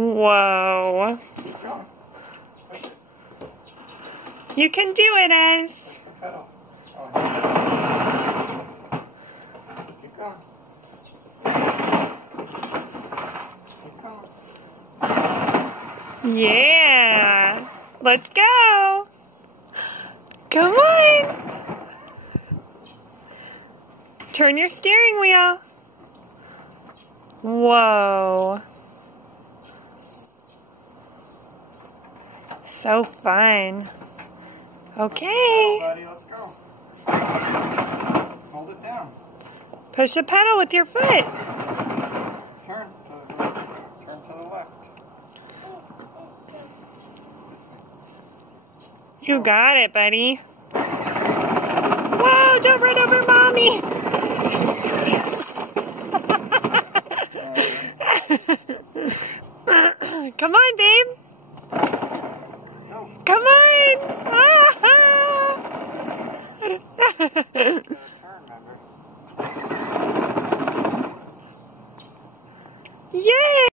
Whoa. Keep going. Push it. You can do it, Ez. The pedal. Oh, yeah. Keep going. Keep going. Yeah. Let's go. Come on. Turn your steering wheel. Whoa. So fun. Okay. Buddy, let's go. Hold it down. Push the pedal with your foot. Turn to the left. You got it, buddy. Whoa, don't run over Mommy. Come on, babe. No. Come on.